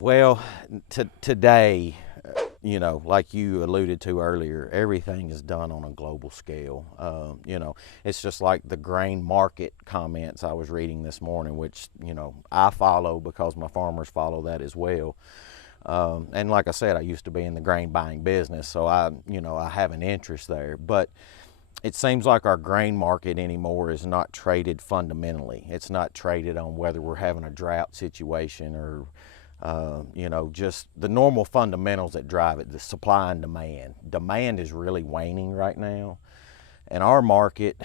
Well, today, like you alluded to earlier, everything is done on a global scale. It's just like the grain market comments I was reading this morning, which, I follow because my farmers follow that as well. And like I said, I used to be in the grain buying business, so I have an interest there. But it seems like our grain market anymore is not traded fundamentally. It's not traded on whether we're having a drought situation or just the normal fundamentals that drive it, the supply and demand. Demand is really waning right now. And our market,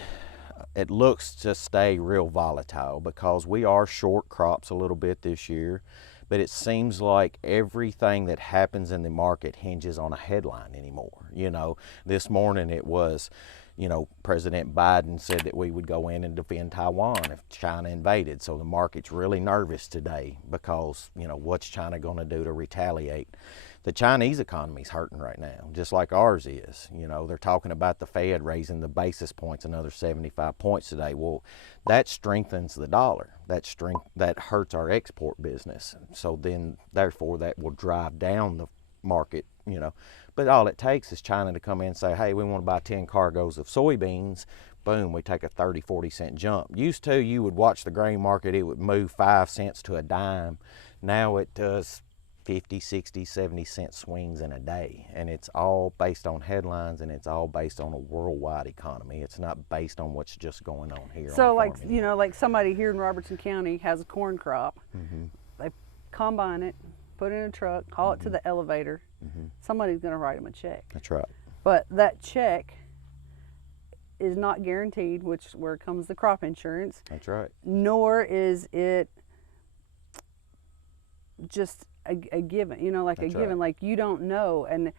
it looks to stay real volatile because we are short crops a little bit this year. But it seems like everything that happens in the market hinges on a headline anymore. This morning it was, President Biden said that we would go in and defend Taiwan if China invaded. So the market's really nervous today because, what's China going to do to retaliate? The Chinese economy's hurting right now, just like ours is. They're talking about the Fed raising the basis points another 75 points today. Well, that strengthens the dollar. That hurts our export business. So then, therefore, that will drive down the market, But all it takes is China to come in and say, hey, we want to buy 10 cargoes of soybeans. Boom, we take a 30, 40 cent jump. Used to, you would watch the grain market, it would move 5 cents to a dime. Now it does 50, 60, 70 cent swings in a day. And it's all based on headlines, and it's all based on a worldwide economy. It's not based on what's just going on here. So like somebody here in Robertson County has a corn crop. Mm-hmm. They combine it, put it in a truck, haul it to the elevator. Mm-hmm. Somebody's going to write them a check. That's right. But that check is not guaranteed, which is where comes the crop insurance. That's right. Nor is it just a given, That's a given, right. like you don't know. And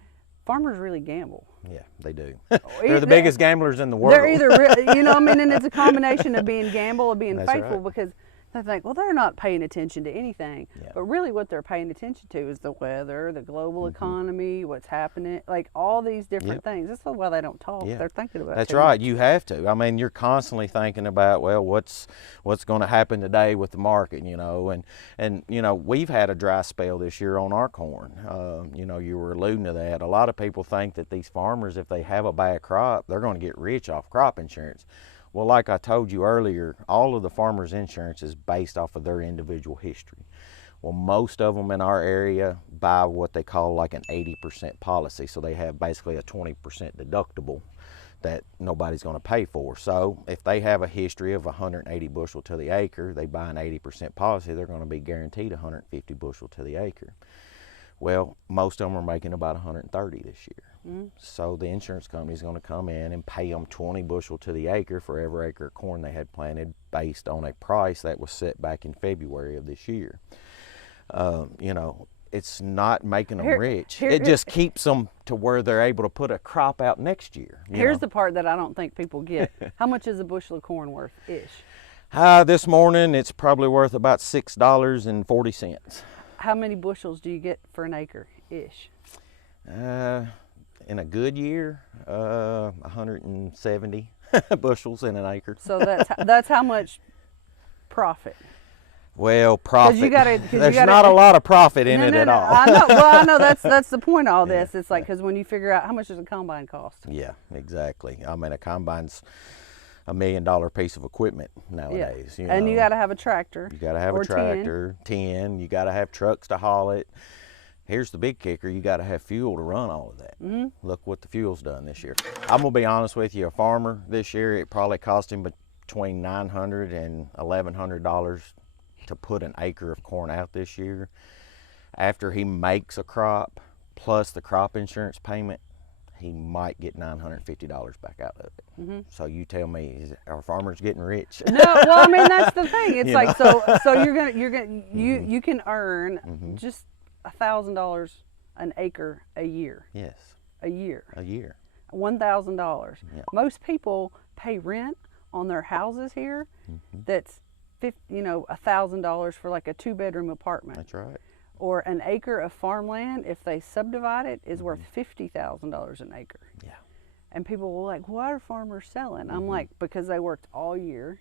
farmers really gamble. Yeah, they do. They're the biggest gamblers in the world. They're either, and it's a combination of being gamble and being That's faithful, right. because they think, well, they're not paying attention to anything. Yeah. But really what they're paying attention to is the weather, the global economy, what's happening, like all these different things. That's why they don't talk. Yeah. They're thinking about it. That's right. You have to. I mean, you're constantly thinking about, well, what's going to happen today with the market, and we've had a dry spell this year on our corn. You were alluding to that. A lot of people think that these farmers, if they have a bad crop, they're going to get rich off crop insurance. Well, like I told you earlier, all of the farmers' insurance is based off of their individual history. Well, most of them in our area buy what they call like an 80% policy. So they have basically a 20% deductible that nobody's going to pay for. So if they have a history of 180 bushel to the acre, they buy an 80% policy, they're going to be guaranteed 150 bushel to the acre. Well, most of them are making about 130 this year. Mm-hmm. So the insurance company is going to come in and pay them 20 bushel to the acre for every acre of corn they had planted based on a price that was set back in February of this year. It's not making them rich. It just keeps them to where they're able to put a crop out next year. Here's the part that I don't think people get. How much is a bushel of corn worth-ish? This morning it's probably worth about $6.40. How many bushels do you get for an acre-ish? In a good year, 170 bushels in an acre. So that's how much profit. Well, profit. There's not a lot of profit in it at all. I know. Well, I know that's the point of all this. It's like, because when you figure out how much does a combine cost. Yeah, exactly. I mean, a combine's $1 million piece of equipment nowadays. Yeah. And you got to have a tractor. You got to have a tractor, 10. You got to have trucks to haul it. Here's the big kicker, you got to have fuel to run all of that. Mm-hmm. Look what the fuel's done this year. I'm going to be honest with you, a farmer this year, it probably cost him between $900 and $1,100 to put an acre of corn out this year. After he makes a crop, plus the crop insurance payment, he might get $950 back out of it. Mm-hmm. So you tell me, are farmers getting rich? No, well, I mean, that's the thing. It's like, so you can earn just $1,000 an acre a year. Yes. A year. $1,000. Yeah. Most people pay rent on their houses here. Mm-hmm. That's $1,000 for like a 2-bedroom apartment. That's right. Or an acre of farmland, if they subdivide it, is worth $50,000 an acre. Yeah. And people will like, why are farmers selling? I'm like, because they worked all year,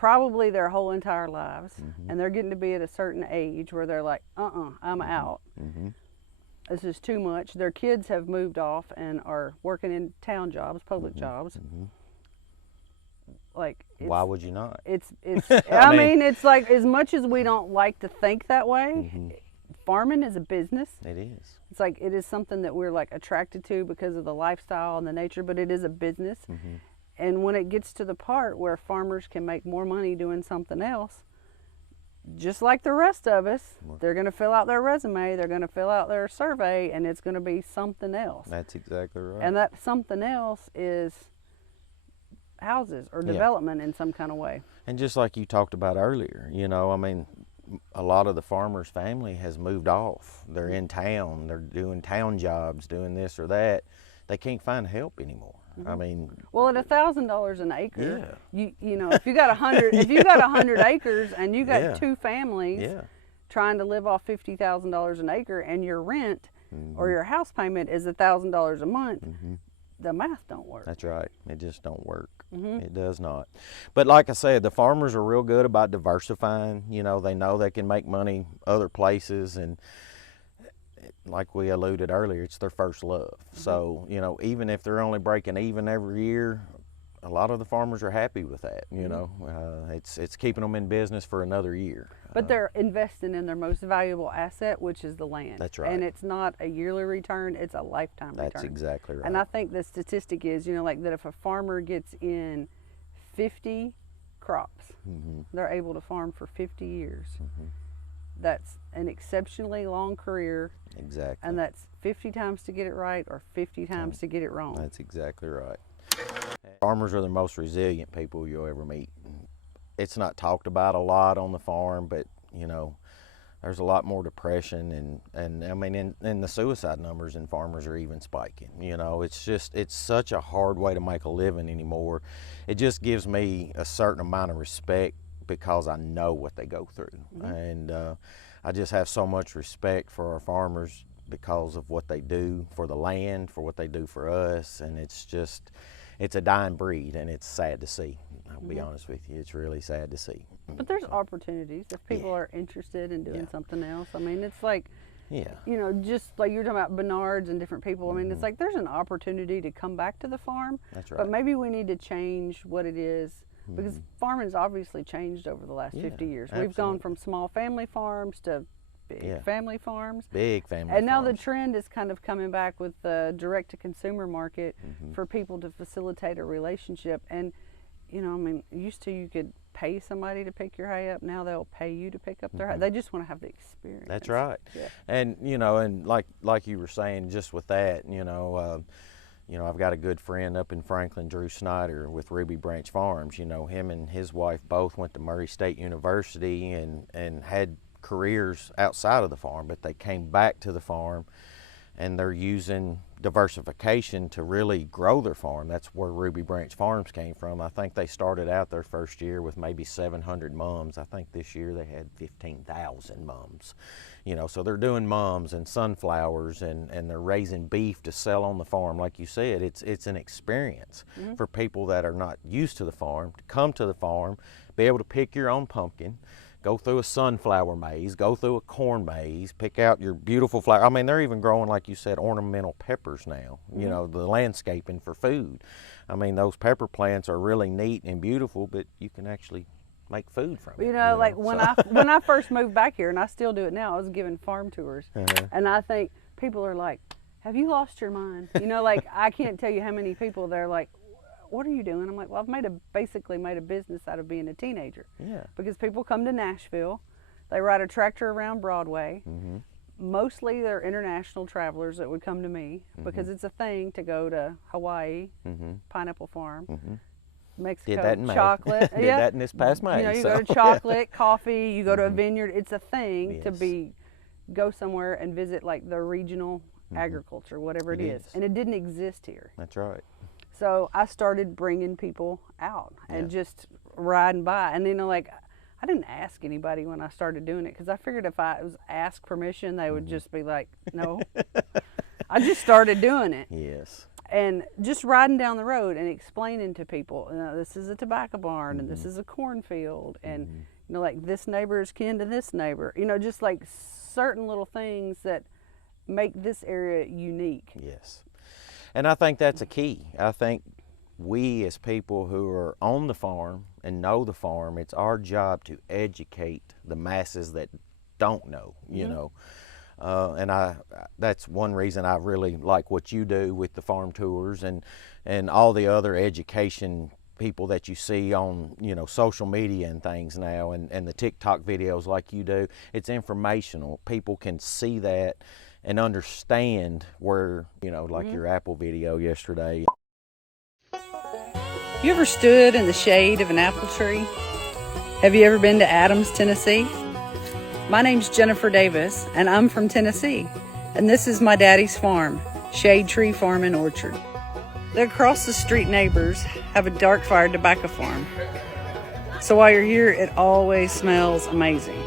probably their whole entire lives, and they're getting to be at a certain age where they're like, I'm out. This is too much. Their kids have moved off and are working in town jobs, public jobs. Like, why would you not? It's I mean, it's like, as much as we don't like to think that way, farming is a business. It is. It's like, it is something that we're like attracted to because of the lifestyle and the nature, but it is a business. And when it gets to the part where farmers can make more money doing something else, just like the rest of us, they're going to fill out their resume, they're going to fill out their survey, and it's going to be something else. That's exactly right. And that something else is houses or development in some kind of way. And just like you talked about earlier, you know, I mean, a lot of the farmers' family has moved off. They're in town, they're doing town jobs, doing this or that. They can't find help anymore. I mean, well, at $1,000 an acre, you know, if you got 100, if you got 100 acres and you got two families trying to live off $50,000 an acre, and your rent or your house payment is $1,000 a month, the math don't work. That's right. It just don't work. It does not. But like I said, the farmers are real good about diversifying. You know they can make money other places, and like we alluded earlier, it's their first love. So, you know, even if they're only breaking even every year, a lot of the farmers are happy with that. You know, it's keeping them in business for another year. But they're investing in their most valuable asset, which is the land. That's right. And it's not a yearly return, it's a lifetime return. That's exactly right. And I think the statistic is, you know, like that if a farmer gets in 50 crops, they're able to farm for 50 years. That's an exceptionally long career. Exactly. And that's 50 times to get it right or 50 times to get it wrong. That's exactly right. Farmers are the most resilient people you'll ever meet. It's not talked about a lot on the farm, but you know, there's a lot more depression, and I mean, and the suicide numbers in farmers are even spiking. You know, it's such a hard way to make a living anymore. It just gives me a certain amount of respect because I know what they go through, and I just have so much respect for our farmers because of what they do for the land, for what they do for us, and it's a dying breed, and it's sad to see. I'll be honest with you, it's really sad to see. But there's opportunities if people are interested in doing something else. I mean, it's like, you know, just like you're talking about Bernards and different people. I mean, it's like there's an opportunity to come back to the farm. That's right. But maybe we need to change what it is, because farming's obviously changed over the last 50 years. Absolutely. We've gone from small family farms to big family farms. Big family And now farms. the trend is kind of coming back with the direct-to-consumer market for people to facilitate a relationship. And, you know, I mean, used to you could pay somebody to pick your hay up. Now they'll pay you to pick up their hay. They just want to have the experience. That's right. Yeah. And, you know, and like you were saying, just with that, you know, I've got a good friend up in Franklin, Drew Snyder, with Ruby Branch Farms. You know, him and his wife both went to Murray State University and had careers outside of the farm, but they came back to the farm, and they're using diversification to really grow their farm. That's where Ruby Branch Farms came from. I think they started out their first year with maybe 700 mums. I think this year they had 15,000 mums. You know, so they're doing mums and sunflowers, and they're raising beef to sell on the farm. Like you said, it's an experience for people that are not used to the farm to come to the farm, be able to pick your own pumpkin, go through a sunflower maze, go through a corn maze, pick out your beautiful flower. I mean, they're even growing, like you said, ornamental peppers now, you know, the landscaping for food. I mean, those pepper plants are really neat and beautiful, but you can actually make food from it. You know, like when I first moved back here, and I still do it now, I was giving farm tours. And I think people are like, have you lost your mind? You know, like I can't tell you how many people they're like, what are you doing? I'm like, well, I've basically made a business out of being a teenager. Yeah. Because people come to Nashville, they ride a tractor around Broadway. Mostly they're international travelers that would come to me because it's a thing to go to Hawaii, Pineapple Farm, Mexico, Did that in May. Chocolate. Did that in this past May. You know, you go to chocolate, coffee, you go to a vineyard. It's a thing to go somewhere and visit like the regional agriculture, whatever it is. And it didn't exist here. That's right. So I started bringing people out and just riding by. And, you know, like, I didn't ask anybody when I started doing it because I figured if I was asked permission, they would just be like, no. I just started doing it. Yes. And just riding down the road and explaining to people, you know, this is a tobacco barn and this is a cornfield, and you know, like this neighbor is kin to this neighbor. You know, just like certain little things that make this area unique. Yes. And I think that's a key. I think we as people who are on the farm and know the farm, it's our job to educate the masses that don't know, you know. And that's one reason I really like what you do with the farm tours and all the other education people that you see on, you know, social media and things now, and the TikTok videos like you do. It's informational. People can see that and understand where, you know, like your apple video yesterday. You ever stood in the shade of an apple tree? Have you ever been to Adams, Tennessee? My name's Jennifer.Davis, and I'm from Tennessee, and this is my daddy's farm, Shade Tree Farm and Orchard. The across the street neighbors have a dark fired tobacco farm, so while you're here, it always smells amazing.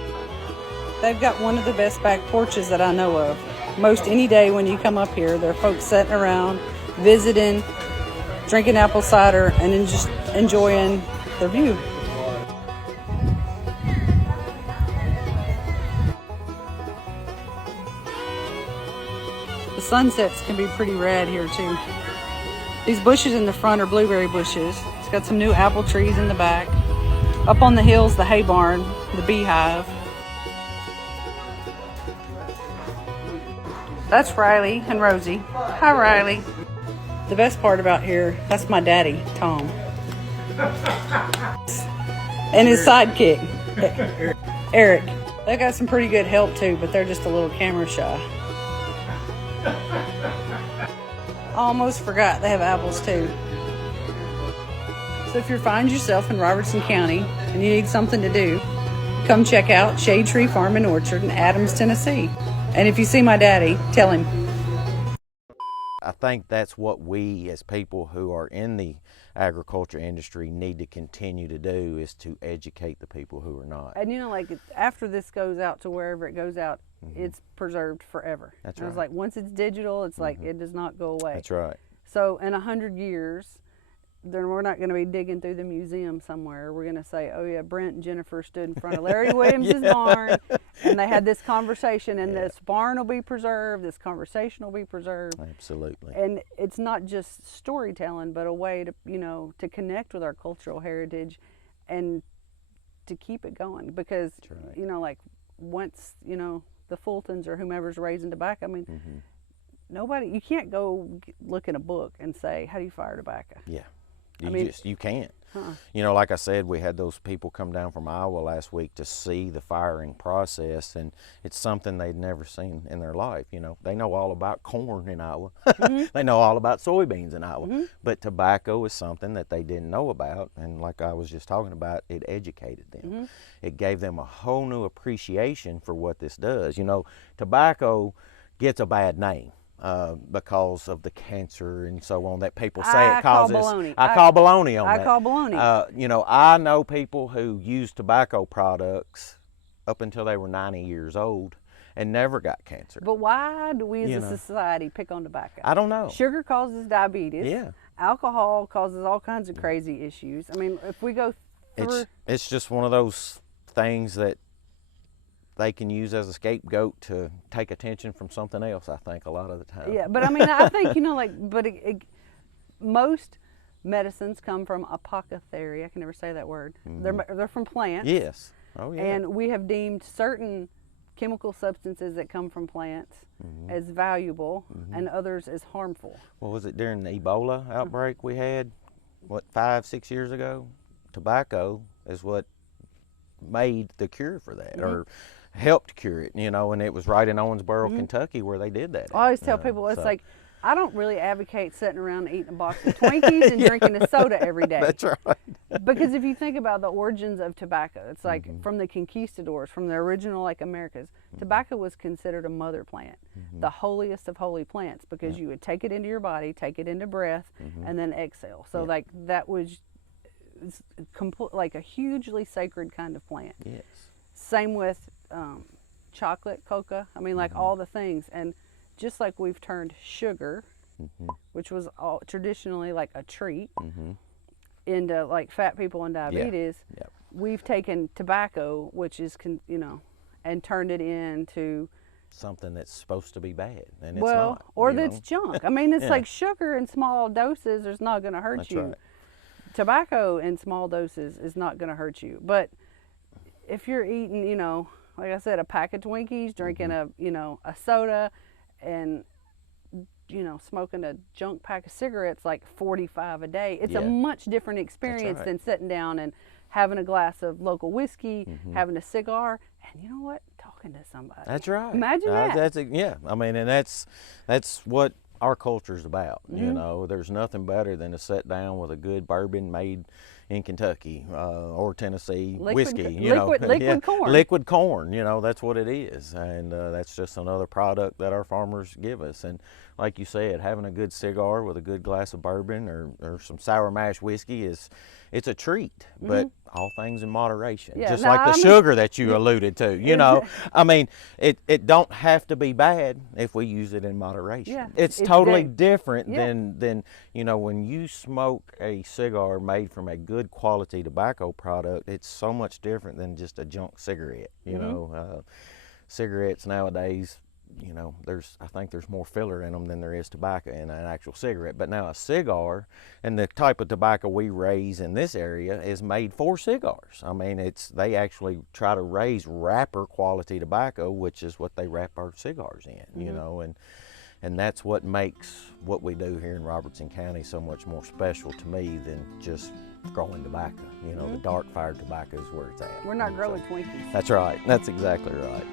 They've got one of the best back porches that I know of. Most any day when you come up here, there are folks sitting around, visiting, drinking apple cider, and just enjoying the view. The sunsets can be pretty rad here too. These bushes in the front are blueberry bushes. It's got some new apple trees in the back. Up on the hills, the hay barn, the beehive. That's Riley and Rosie. Hi, Riley. The best part about here, that's my daddy, Tom. And his sidekick, Eric. They got some pretty good help too, but they're just a little camera shy. Almost forgot they have apples too. So if you find yourself in Robertson County and you need something to do, come check out Shade Tree Farm and Orchard in Adams, Tennessee. And if you see my daddy, tell him. I think that's what we as people who are in the agriculture industry need to continue to do, is to educate the people who are not. And you know, like after this goes out to wherever it goes out, it's preserved forever. That's right. right. It's like once it's digital, it's like it does not go away. That's right. So in 100 years, then we're not going to be digging through the museum somewhere. We're going to say, oh yeah, Brent and Jennifer stood in front of Larry Williams' barn, and they had this conversation, and this barn will be preserved, this conversation will be preserved. Absolutely. And it's not just storytelling, but a way to, you know, to connect with our cultural heritage and to keep it going. Because, right. you know, like once, you know, the Fultons or whomever's raising tobacco, I mean, nobody, you can't go look in a book and say, how do you fire tobacco? Yeah. You can't. You know, like I said, we had those people come down from Iowa last week to see the firing process, and it's something they'd never seen in their life. You know, they know all about corn in Iowa. They know all about soybeans in Iowa. But tobacco is something that they didn't know about, and like I was just talking about, it educated them. It gave them a whole new appreciation for what this does. You know, tobacco gets a bad name. Because of the cancer and so on that people say it causes. I call baloney on that. I call baloney. You know, I know people who use tobacco products up until they were 90 years old and never got cancer. But why do we as a society pick on tobacco? I don't know. Sugar causes diabetes. Yeah. Alcohol causes all kinds of crazy issues. I mean, if we go through... It's just one of those things that they can use as a scapegoat to take attention from something else, I think, a lot of the time. Yeah, but I mean, I think, you know, like, but most medicines come from apothecary. I can never say that word. They're from plants. Yes. Oh, yeah. And we have deemed certain chemical substances that come from plants as valuable and others as harmful. What was it during the Ebola outbreak we had, 5-6 years ago? Tobacco is what made the cure for that, or helped cure it, you know, and it was right in Owensboro, Kentucky, where they did that. I always tell people, it's like, I don't really advocate sitting around eating a box of Twinkies and drinking a soda every day. That's right. Because if you think about the origins of tobacco, it's like from the conquistadors, from the original like Americas, tobacco was considered a mother plant, the holiest of holy plants, because you would take it into your body, take it into breath, and then exhale. So like that was like a hugely sacred kind of plant. Yes. Same with chocolate, coca, I mean, like all the things. And just like we've turned sugar which was all traditionally like a treat, Mm-hmm. into like fat people and diabetes. Yep. We've taken tobacco, which is, and turned it into, Something that's supposed to be bad, and it's well, not. or you that's know? junk. I mean, it's Yeah. like sugar in small doses is not going to hurt That's you. right. Tobacco in small doses is not going to hurt you. But if you're eating, like I said, a pack of Twinkies, drinking a soda, and smoking a junk pack of cigarettes, like 45 a day, it's a Yeah. much different experience right. than sitting down and having a glass of local whiskey, Mm-hmm. having a cigar, and you know what? Talking to somebody. That's right. Imagine that. Yeah. I mean, and that's what our culture's about. You Mhm. know, there's nothing better than to sit down with a good bourbon made in Kentucky or Tennessee whiskey. Liquid corn. Liquid corn. You know, that's what it is, and that's just another product that our farmers give us. And like you said, having a good cigar with a good glass of bourbon or some sour mash whiskey it's a treat, but all things in moderation. Yeah, Just no, like the I mean- sugar that you alluded to, you know. I mean, it don't have to be bad if we use it in moderation. Yeah, It's it's totally very- different yeah. than when you smoke a cigar made from a good quality tobacco product. It's so much different than just a junk cigarette. You know, cigarettes nowadays, I think there's more filler in them than there is tobacco in an actual cigarette. But now a cigar, and the type of tobacco we raise in this area is made for cigars. I mean, they actually try to raise wrapper quality tobacco, which is what they wrap our cigars in. You know, and that's what makes what we do here in Robertson County so much more special to me than just growing tobacco. The dark fired tobacco is where it's at. We're not growing Twinkies. That's right. That's exactly right.